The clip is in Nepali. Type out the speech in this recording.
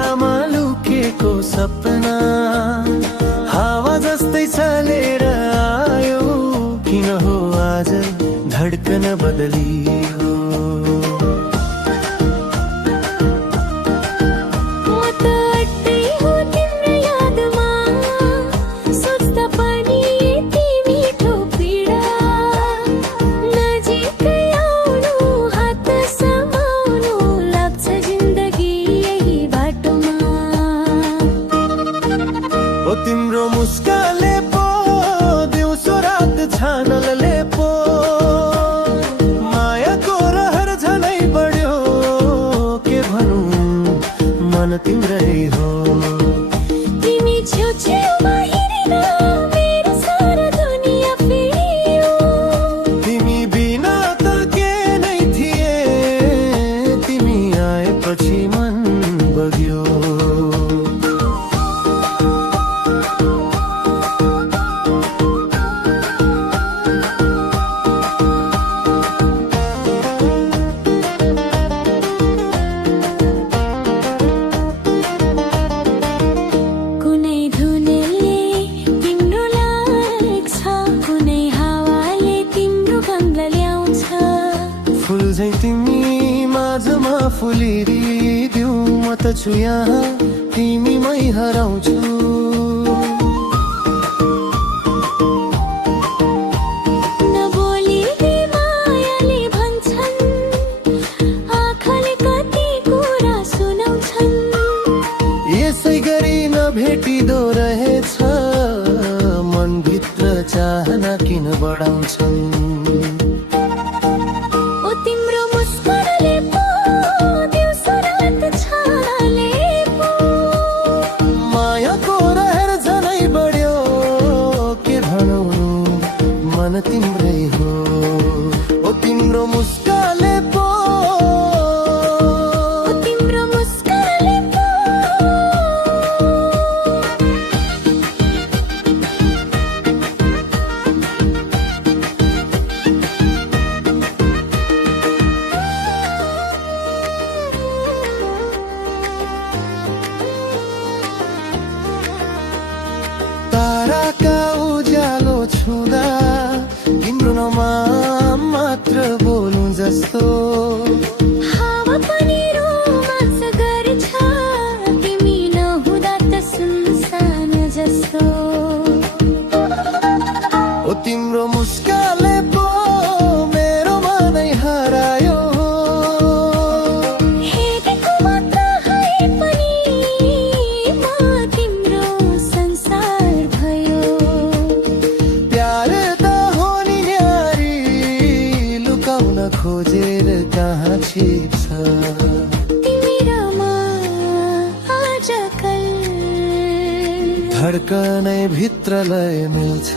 कुरामा लुकेको सपना हावा जस्तै चलेर आयो। किन हो आज धड्कन बदलियो? ओ तिम्रो मुस्कानले पो दिउँसो रात छानलले पो मायाको रहर झनै बढ्यो। के भनौँ मन तिम्रै हो। तिमी छेउछेउमा हिँडेर मेरो सारा दुनिया फेरियो। तिमी बिना त के नै थिए, तिमी आएपछि मन बग्यो। फुल झै तिमी माझमा फुलिदिऊ, म त छु यहाँ तिमीमै हराउँछु। नबोली मायाले भन्छन्, आँखाले कति कुरा सुनाउँछन्। यसै गरी नभेटिदो रहेछ, मनभित्र चाहना किन बढाउँछन्? मन तिम्रै हो। ओ तिम्रो मुस्कानले पो, ओ तिम्रो मुस्कानले पो ताराका उज्यालो छुँदा तिम्रो नाम मात्र बोलुँ जस्तो। हावा पनि रोमाञ्च गर्छ, तिमी नहुँदा त सुनसान जस्तो। ओ तिम्रो मुस्कानले पो मेरो मनै हरायो। हेरेको मात्र है पनि म तिम्रो संसार भयो। प्यार त हो नि न्यारी, लुकाउन खोजेर कहाँ छिप्छ। तिमी र म आजकल धड्कनै भित्र लय मिल्छ।